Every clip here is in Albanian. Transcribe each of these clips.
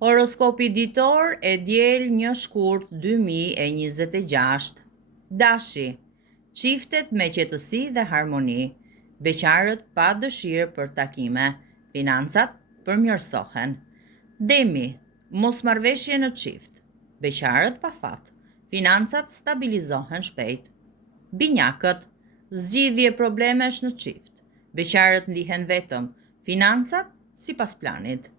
Horoskopi ditor e diel 1 shkurt 2026. Dashi, çiftet me qetësi dhe harmoni, beqarët pa dëshirë për takime, financat përmirësohen. Demi, mosmarrveshje në çift, beqarët pa fat, financat stabilizohen shpejt. Binjakët, zgjidhje problemesh në çift, beqarët ndihen vetëm, financat sipas planit.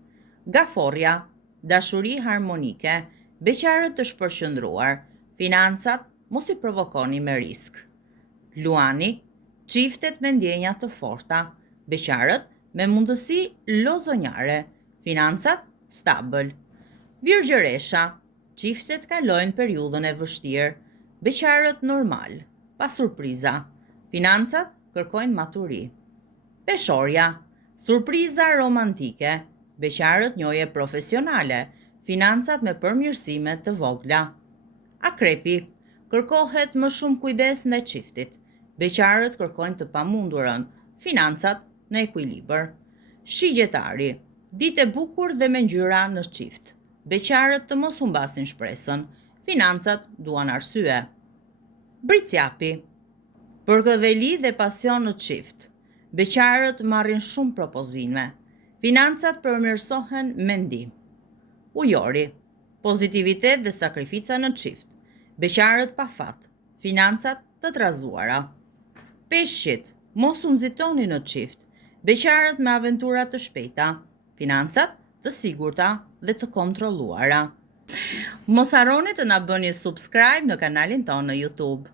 Gaforja, dashuri harmonike, beqarët të shpërqendruar, financat mos i provokoni me risk. Luani, çiftet me ndjenja të forta, beqarët me mundësi lozonjare, financat stabil. Virgjëresha, çiftet kalojnë periudhën e vështirë, beqarët normal, pa surpriza, financat kërkojnë maturi. Peshorja, surpriza romantike, beqarët njohje profesionale, financat me përmirësime të vogla. Akrepi, kërkohet më shumë kujdes ndaj çiftit, beqarët kërkojnë të pamundurën, financat në ekuilibër. Shigjetari, ditë e bukur dhe me ngjyra në çift, beqarët të mos humbasin shpresën, financat duan arsye. Bricjapi, përkëdheli dhe pasion në çift, beqarët marrin shumë propozime, financat përmirësohen me ndihmë. Ujori, pozitivitet dhe sakrifica në çift, beqarët pa fat, financat të trazuara. Peshqit, mos u nxitoni në çift, beqarët me aventura të shpejta, financat të sigurta dhe të kontrolluara. Mos harroni të na bëni subscribe në kanalin tonë në YouTube.